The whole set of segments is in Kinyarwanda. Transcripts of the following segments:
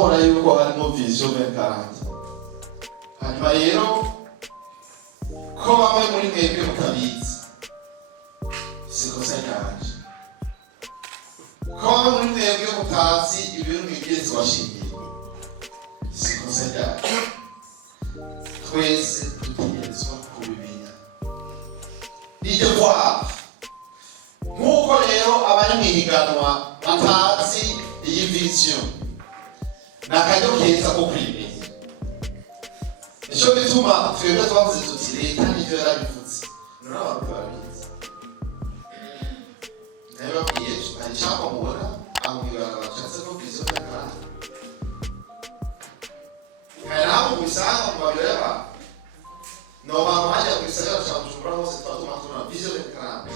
urabona yuko harimo vision 2040. Hanyuma rero ko bamwe muri mwebwe mutabizi siko cyanje, ko bamwe muri mwebwe mutazi ibintu bigeze washingiye siko cyanje. Twese dutegerezwa kubimenya nijye kwa nk'uko rero abari mu higanwa batazi iyi vision n'akaryo keza ko kwimenya. Nicyo bituma twebwe twavuze tuti leta nicyo yarabivutse n'abantu babizi. Nayo babwiye hari cyangwa mubona amubwira abashatse ko vision y'akarande hari aho bisanga mu babiri y'abantu no bantu hajya ku isagara cya Bujumbura hose twatuma tubona vision y'akarande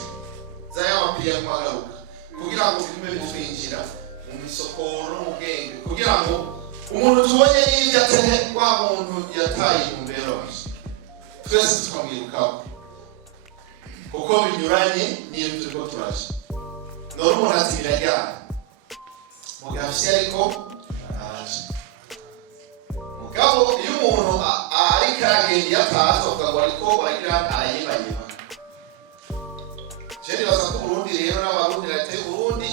zayamapiriye kumagaruka kugira ngo filime bitwinjira mu misokoro mu bwenge kugira ngo umuntu tubonye yibyo atene kwa muntu yataye imbero twese tukamwirukaho kuko binyuranye n'iyo turiko turaje. None umuntu ati birajyana mugafisi ariko araje mugabo iyo umuntu ariko aragenda yataza ukavuga ariko baragira arayibayeba. Jeni basa ko Burundi rero n'abarundi rate Burundi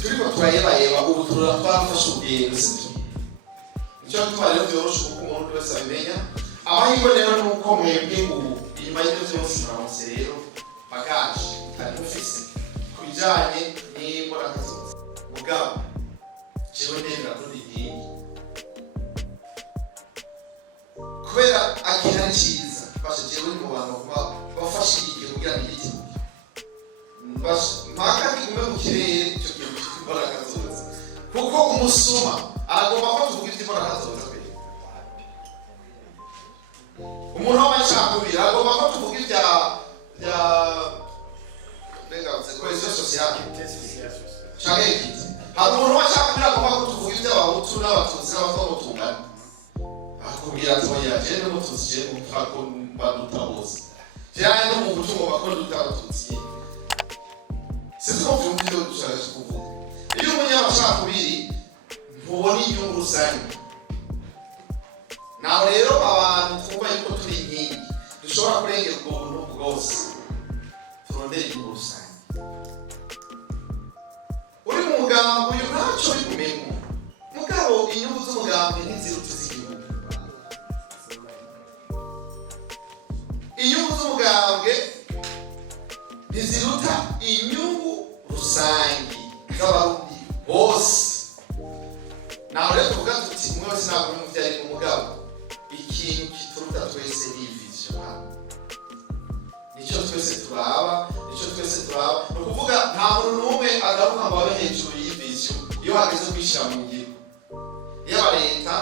turiko turayebayeba ubu turafasha ubwenge sibyo. Nicyo gituma rero byoroshe kuko umuntu wese abimenya. Amahirwe rero ni uko mwebwe ubu inyuma y'ibyo byose muramutse rero bagaje ari mufise ku bijyanye n'imbonakazoza mugabo jewe ndemera kuri iyi kubera akira cyiza bashe jewe ni mu bantu bafashe igihe kugira ngo igiti mpaka kigume mu kirere cyo kintu cy'imbonakazoza kuko umusuma aragomba ko tuvuga iby'imbonakazoza pe. Umuntu w'amacakubiri aragomba ko tuvuga ibya cohesion sociale cyangwa ikiti. Hari umuntu w'amacakubiri aragomba ko tuvuga iby'abahutu n'abatutsi n'abatutungana akubwira ati oya jewe n'umututsi jewe umupfako baduta bose jewe no mu butumwa bakora dutabatutsi sisi ko vyumva ibyo dushaka kuvuga. Iyo umunyamacakubiri ntubona inyungu rusange naho rero abantu twumva yuko turi inkingi dushobora kurengera ubwo buntu bwose turondera inyungu rusange. Uri mu mugambi uyu ntacyo bikumenya mugabo inyungu z'umugambi ntiziruta iz'igihugu. Inyungu z'umugambwe ntiziruta inyungu rusange z'abarundi bose. Naho rero tuvuga tuti umwe wese ntabwo n'umubyari mu mugabo ikintu kituruta twese ni vision. Nicyo twese turaba ni ukuvuga nta muntu n'umwe agaruka ngo abe hejuru y'iyi vision iyo hageze kwishyira mu ngiro. Iyo leta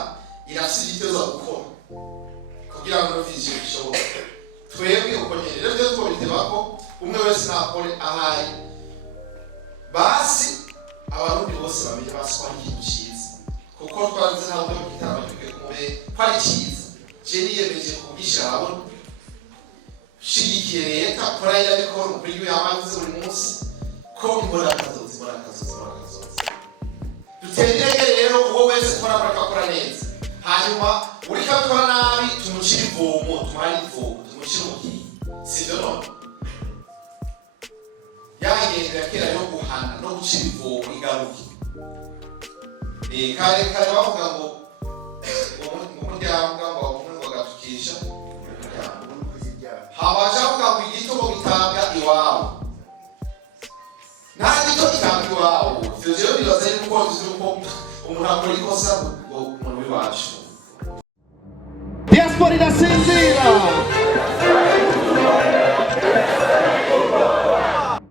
irafise igitezo gukora kugira ngo vision ishoboke twebwe uko nyine rero byo twabiteba ko umwe wese nakore ahari basi abarundi bose bamenye basi ko ari ikintu cyiza kuko twanze ntabwo mu gitaramo cy'ubwe kumube ko ari cyiza. Je niyemeje kugisha abona shigikiye leta kora yabikora ukuri y'amazi buri munsi ko imbonakazoza dutereye rero uwo wese kora akora neza hanyuma uri kabikora nabi tumucira ivomo tumara ivomo tumucira umugiye sibyo none yagendera kera yo guhana no gucira ivomo igaruke kare bavuga ngo umuryango ngo agatukisha habaje avuga ngo igitobo gitanga iwabo nta gito gitanga iwabo. Ivyo rero bibaza yuko umuntu akora ikosa ngo umuntu w'iwacu. Diaspora inasinzira.